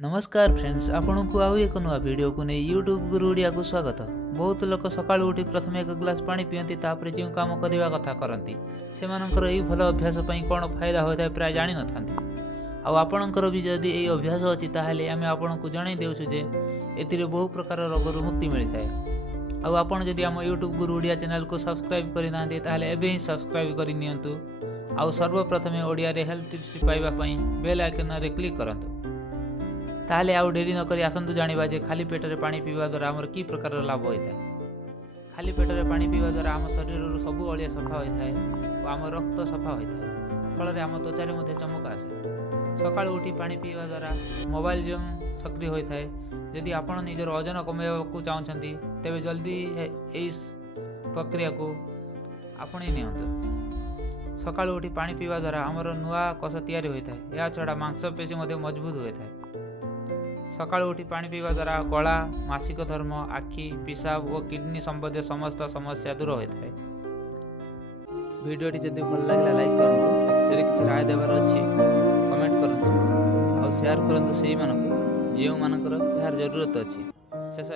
नमस्कार फ्रेंड्स, आपन को आउ एक नुआ वीडियो को नहीं यूट्यूब गुरु ओडिया को स्वागत। बहुत लोक सकाळु उठी प्रथम एक ग्लास पानी पियंती, तापर जो काम करवा कथा करती से यही भल अभ्यास कौन फायदा होता है प्राय जानी न आपणकर भी जदि यही अभ्यास अच्छी ताहले आम आपन को जन देउछु जे एतिरे बहु प्रकार रोग मुक्ति मिलता है। आपन जदि आम यूट्यूब गुरु ओडिया चैनल को सब्सक्राइब करना ताहले एबे ही सब्सक्राइब कर नियंतु। आउ सर्वप्रथमे ओडिया रे हेल्थ टिप्स पाइबा पई बेल आइकन रे क्लिक करंतु। ताहले आउ डेरी न करी आसंतु जानिबा जे खाली पेटरे पानी पीवा द्वारा आमर की प्रकार लाभ होता है। खाली पेटरे पानी पीवा द्वारा आम शरीर सबु अलिया सफा होता है और आम रक्त सफा होता है, फल आम त्वचारे मध्य चमक आसे। सकाळु उठी पानी पीवा द्वारा मोबाइल जो सक्रिय होता है। यदि आपण निजर वजन कमेवा चाहते तेबे जल्दी इस प्रक्रिया को आपणे नियंतु। सकाळु उठी पानी पीवा द्वारा आमर नुआ कष तैयारी होता है। या छड़ा मांसपेशी मजबूत होता है। सकाळु उठी पानी पीवा द्वारा गला, मासिक धर्म, आखि, पिसाब और किडनी संबंधी समस्त समस्या दूर होता है। वीडियो जदि भल लगे लाइक करंतु, जदि किसी राय देवार अच्छी कमेंट करंतु और शेयर करंतु सेही मानकु जेउ मानकर यार जरूरत अच्छी। शेष